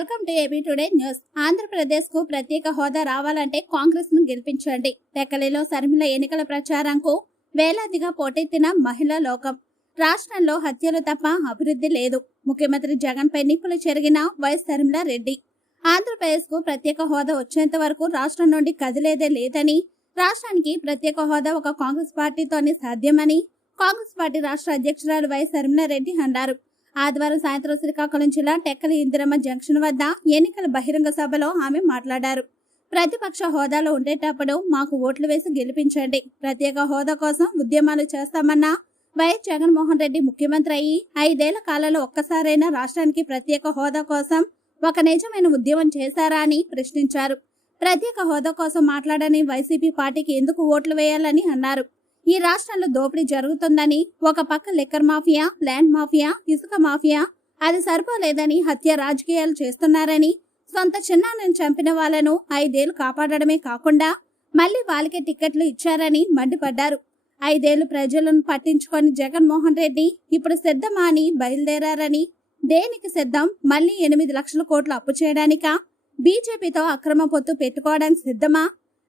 Welcome to AB today news. ఆంధ్రప్రదేశ్కు ప్రత్యేక హోదా రావాలంటే కాంగ్రెస్ను గెలిపించండి. టెక్కలిలో శర్మిల ఎన్నికల ప్రచారంకు వేలాదిగా పోటెత్తిన మహిళా లోకం. రాష్ట్రంలో హత్యలు తప్ప అభివృద్ధి లేదు. ముఖ్యమంత్రి జగన్ పై నిప్పులు చెరిగిన వైఎస్ శర్మిల రెడ్డి. ఆంధ్రప్రదేశ్కు ప్రత్యేక హోదా వచ్చేంత వరకు రాష్ట్రం నుండి కదిలేదే లేదని రాష్ట్రానికి ప్రత్యేక హోదా ఒక కాంగ్రెస్ పార్టీతోనే సాధ్యమని కాంగ్రెస్ పార్టీ రాష్ట్ర అధ్యక్షురాలు వైఎస్ శర్మిల రెడ్డి అన్నారు. ఆదివారం సాయంత్రం శ్రీకాకుళం జిల్లా టెక్కలి ఇందిరమ్మ జంక్షన్ వద్ద ఎన్నికల బహిరంగ సభలో ఆమె మాట్లాడారు. ప్రతిపక్ష హోదాలో ఉండేటప్పుడు మాకు ఓట్లు వేసి గెలిపించండి. ప్రత్యేక హోదా కోసం ఉద్యమాలు చేస్తామన్న వైఎస్ జగన్మోహన్ రెడ్డి ముఖ్యమంత్రి అయ్యి ఐదేళ్ళ కాలంలో ఒక్కసారైనా రాష్ట్రానికి ప్రత్యేక హోదా కోసం ఒక నిజమైన ఉద్యమం చేశారా అని ప్రశ్నించారు. ప్రత్యేక హోదా కోసం మాట్లాడని వైసీపీ పార్టీకి ఎందుకు ఓట్లు వేయాలని అన్నారు. ఈ రాష్ట్రంలో దోపిడీ జరుగుతుందని ఒక పక్క లిక్కర్ మాఫియా ల్యాండ్ మాఫియా ఇసుక మాఫియా అది సరిపోలేదని హత్య రాజకీయాలు చేస్తున్నారని సొంత చిన్నాన్నని చంపిన వాళ్ళను ఐదేళ్ళు కాపాడడమే కాకుండా మళ్ళీ వాళ్ళకే టిక్కెట్లు ఇచ్చారని మండిపడ్డారు. ఐదేళ్ళు ప్రజలను పట్టించుకొని జగన్మోహన్ రెడ్డి ఇప్పుడు సిద్ధమా అని బయలుదేరారని దేనికి సిద్ధం? మళ్ళీ ఎనిమిది లక్షల కోట్లు అప్పు చేయడానికా? బీజేపీతో అక్రమ పొత్తు పెట్టుకోవడానికి సిద్ధమా?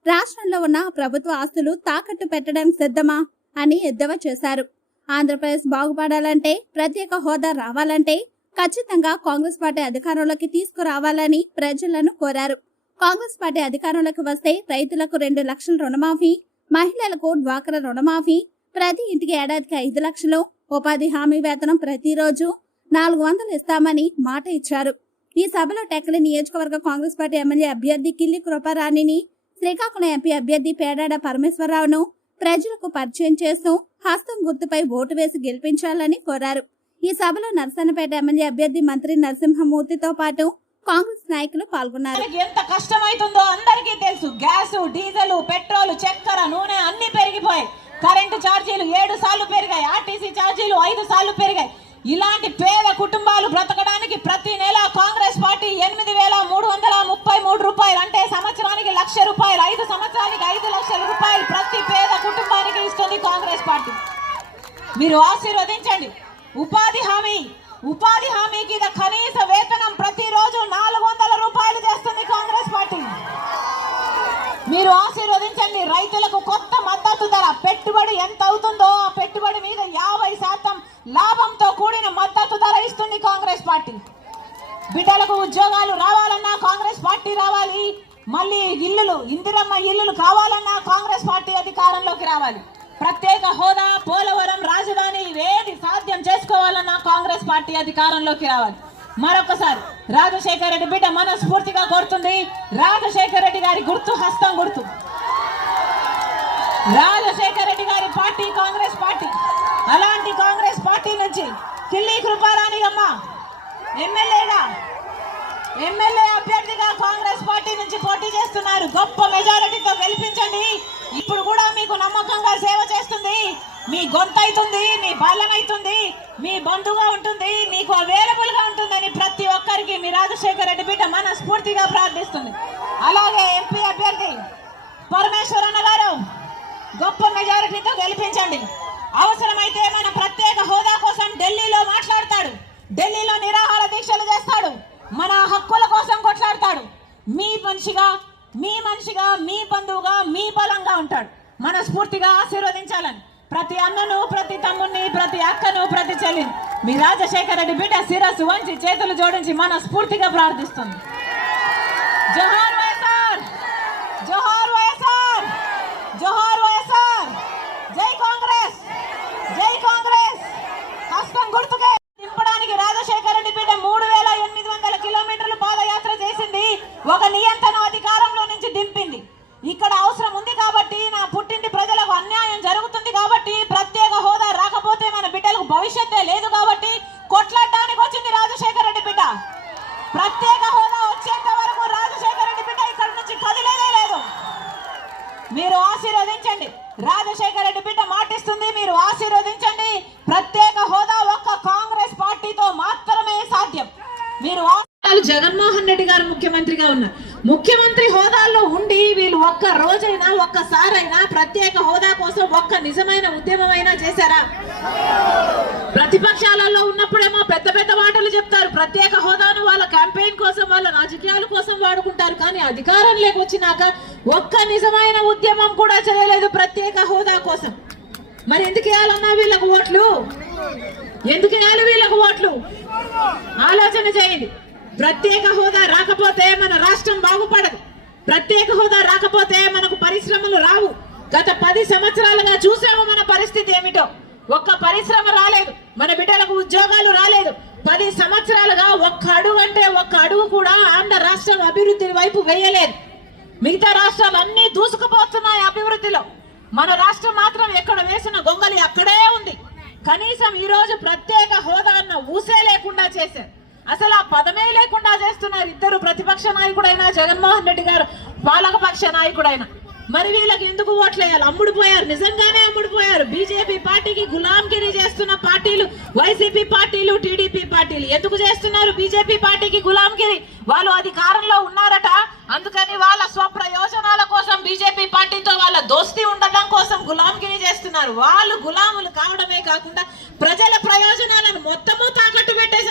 రాష్ట్రంలో ఉన్న ప్రభుత్వ ఆస్తులు తాకట్టు పెట్టడానికి సిద్ధమా అని ఎద్దేవా చేశారు. ఆంధ్రప్రదేశ్ బాగుపడాలంటే ప్రత్యేక హోదా రావాలంటే ఖచ్చితంగా కాంగ్రెస్ పార్టీ అధికారంలోకి తీసుకురావాలని ప్రజలను కోరారు. కాంగ్రెస్ పార్టీ అధికారంలోకి వస్తే రైతులకు రెండు లక్షల రుణమాఫీ మహిళలకు డ్వాక్రా రుణమాఫీ ప్రతి ఇంటికి ఏడాదికి ఐదు లక్షలు ఉపాధి హామీ వేతనం ప్రతిరోజు నాలుగు వందలు ఇస్తామని మాట ఇచ్చారు. ఈ సభలో టెక్కలి నియోజకవర్గ కాంగ్రెస్ పార్టీ ఎమ్మెల్యే అభ్యర్థి కిల్లి కృపారాణిని శ్రీకాకుళం ఎంపీ అభ్యర్థి పేడాడ పరమేశ్వరరావును ప్రజలకు పరిచయం చేస్తూ హస్తం గుర్తుపై ఓటు వేసి గెలిపించాలని కోరారు. ఈ సభలో నర్సన్నపేట ఎమ్మెల్యే అభ్యర్థి మంత్రి నరసింహమూర్తితో పాటు కాంగ్రెస్ నాయకులు పాల్గొన్నారు. ఎంత కష్టమైతుందో అందరికీ తెలుసు. గ్యాస్ డీజిల్ పెట్రోల్ చక్కెర నూనె అన్ని పెరిగిపోయాయి. కరెంటు ఛార్జీలు ఏడు సార్లు పెరిగాయి. ఆర్టీసీ ఛార్జీలు ఐదు సార్లు పెరిగాయి. ఇలాంటి పేద కుటుంబాలు బ్రతకడానికి ప్రతి నెల కాంగ్రెస్ పార్టీ ఎనిమిది వేల మూడు వందల ముప్పై మూడు రూపాయలు అంటే సంవత్సరానికి లక్ష రూపాయలు ఐదు సంవత్సరానికి ఐదు లక్షల రూపాయలు ప్రతి పేద కుటుంబానికి ఇస్తుంది కాంగ్రెస్ పార్టీ మీరు ఆశీర్వదించండి. ఉపాధి హామీ ఉపాధి హామీ కింద కనీస వేతనం ప్రతిరోజు నాలుగు వందల రూపాయలు చేస్తుంది కాంగ్రెస్ పార్టీ. మీరు ఆశీర్వదించండి. రైతులకు కొత్త మద్దతు ధర. పెట్టుబడి ఎంత అవుతుందో ఆ పెట్టుబడి మీద యాభై శాతం లాభంతో కూడిన మద్దతు ధర ఇస్తుంది కాంగ్రెస్ పార్టీ. బిడ్డలకు ఉద్యోగాలు రావాలన్నా కాంగ్రెస్ పార్టీ రావాలి. మళ్ళీ ఇల్లులు ఇందిరమ్మ ఇల్లులు కావాలన్నా కాంగ్రెస్ పార్టీ అధికారంలోకి రావాలి. ప్రత్యేక హోదా పోలవరం రాజధాని ఇవేది సాధ్యం చేసుకోవాలన్నా కాంగ్రెస్ పార్టీ అధికారంలోకి రావాలి. మరొకసారి రాజశేఖర రెడ్డి బిడ్డ మనస్ఫూర్తిగా కోరుతుంది. రాజశేఖర రెడ్డి గారి గుర్తు హస్తం గుర్తు. రాజశేఖర రెడ్డి గారి పార్టీ కాంగ్రెస్ పార్టీ. అలాంటి కాంగ్రెస్ పార్టీ నుంచి కిల్లి కృపారాణి అమ్మ ఎమ్మెల్యేగా ఎమ్మెల్యే అభ్యర్థిగా కాంగ్రెస్ పార్టీ నుంచి పోటీ చేస్తున్నారు. గొప్ప మెజారిటీతో గెలిపించండి. ఇప్పుడు కూడా మీకు నమ్మకంగా సేవ చేస్తుంది. మీ గొంతైతుంది మీ బలమైతుంది మీ బంధుగా ఉంటుంది మీకు అవైలబుల్గా ఉంటుందని ప్రతి ఒక్కరికి మీ రాజశేఖర రెడ్డి బిడ్డ మనస్ఫూర్తిగా ప్రార్థిస్తుంది. అలాగే ఎంపీ అభ్యర్థి పరమేశ్వరన్న గారు గొప్ప మెజారిటీతో గెలిపించండి అవసరమైతే మన ప్రత్యేక హోదా కోసం ఢిల్లీలో మాట్లాడతాడు ఢిల్లీలో నిరాహార దీక్షలు చేస్తాడు మన హక్కుల కోసం కొట్లాడతాడు మీ మనిషిగా మీ మనిషిగా మీ బంధువుగా మీ బలంగా ఉంటాడు మనస్ఫూర్తిగా ఆశీర్వదించాలని. ప్రతి అన్నను ప్రతి తమ్ముని ప్రతి అక్కను ప్రతి చెల్లిని మీ రాజశేఖర రెడ్డి బిడ్డ శిరస్సు వంచి చేతులు జోడించి మనస్ఫూర్తిగా ప్రార్థిస్తుంది. జోహార్ వైఎస్ఆర్ జోహార్ వైఎస్ఆర్ జోహార్ వైఎస్ఆర్ జై కాంగ్రెస్ జై కాంగ్రెస్ హస్తం గుర్తుకే దింపడానికి రాజశేఖర రెడ్డి బిడ్డ మూడు వేల ఎనిమిది వందల కిలోమీటర్లు పాదయాత్ర చేసింది ఒక నియంత్రణ అధికారంలో నుంచి దింపింది ఇక్కడ అవసరం ఉంది కాబట్టి నా పుట్టింటి ప్రజలకు అన్యాయం జరుగుతుంది కాబట్టి ప్రత్యేక హోదా రాకపోతే మన బిడ్డలకు లేదు కాబట్టి కొట్లాడడానికి వచ్చింది రాజశేఖర రెడ్డి బిడ్డ. ప్రత్యేక హోదా వచ్చేంత వరకు రాజశేఖర రెడ్డి బిడ్డ ఇక్కడ నుంచి కదిలేదే లేదు. మీరు ఆశీర్వదించండి. రాజశేఖర రెడ్డి బిడ్డ మాటిస్తుంది మీరు ఆశీర్వదించండి. ప్రత్యేక హోదా ఒక్క కాంగ్రెస్ పార్టీతో మాత్రమే సాధ్యం. మీరు జగన్మోహన్ రెడ్డి గారు ముఖ్యమంత్రిగా ఉన్నారు. ముఖ్యమంత్రి హోదాల్లో ఉండి వీళ్ళు ఒక్క రోజైనా ఒక్కసారైనా ప్రత్యేక హోదా కోసం ఒక్క నిజమైన ఉద్యమమైనా చేశారా? ప్రతిపక్షాలలో ఉన్నప్పుడేమో పెద్ద పెద్ద మాటలు చెప్తారు. ప్రత్యేక హోదాను వాళ్ళ క్యాంపెయిన్ కోసం వాళ్ళ రాజకీయాల కోసం వాడుకుంటారు. కానీ అధికారంలోకి వచ్చినాక ఒక్క నిజమైన ఉద్యమం కూడా చేయలేదు ప్రత్యేక హోదా కోసం. మరి ఎందుకు వేయాలన్నా వీళ్ళకు ఓట్లు? ఎందుకు వేయాలి వీళ్ళకు ఓట్లు? ఆలోచన చేయండి. ప్రత్యేక హోదా రాకపోతే మన రాష్ట్రం బాగుపడదు. ప్రత్యేక హోదా రాకపోతే మనకు పరిశ్రమలు రావు. గత పది సంవత్సరాలుగా చూసాము మన పరిస్థితి ఏమిటో. ఒక్క పరిశ్రమ రాలేదు. మన బిడ్డలకు ఉద్యోగాలు రాలేదు. పది సంవత్సరాలుగా ఒక్క అడుగు అంటే ఒక్క అడుగు కూడా ఆంధ్ర రాష్ట్రం అభివృద్ధి వైపు వేయలేదు. మిగతా రాష్ట్రాలు అన్ని దూసుకుపోతున్నాయి అభివృద్ధిలో. మన రాష్ట్రం మాత్రం ఎక్కడ వేసిన గొంగలి అక్కడే ఉంది. కనీసం ఈరోజు ప్రత్యేక హోదా అన్న ఊసే లేకుండా చేశారు. అసలు ఆ పదమే లేకుండా చేస్తున్నారు ఇద్దరు ప్రతిపక్ష నాయకుడైనా జగన్మోహన్ రెడ్డి గారు పాలకపక్ష నాయకుడైనా. మరి వీళ్ళకి ఎందుకు ఓట్లేయాలి? అమ్ముడు పోయారు నిజంగానే అమ్ముడు పోయారు. బీజేపీ పార్టీకి గులాంగిరి చేస్తున్న పార్టీలు వైసీపీ పార్టీలు టీడీపీ పార్టీలు ఎందుకు చేస్తున్నారు? బీజేపీ పార్టీకి గులాంగిరి. వాళ్ళు అధికారంలో ఉన్నారట. అందుకని వాళ్ళ స్వప్రయోజనాల కోసం బీజేపీ పార్టీతో వాళ్ళ దోస్తీ ఉండడం కోసం గులాంగిరి చేస్తున్నారు. వాళ్ళు గులాములు కావడమే కాకుండా ప్రజల ప్రయోజనాలను మొత్తము తాకట్టు పెట్టేసి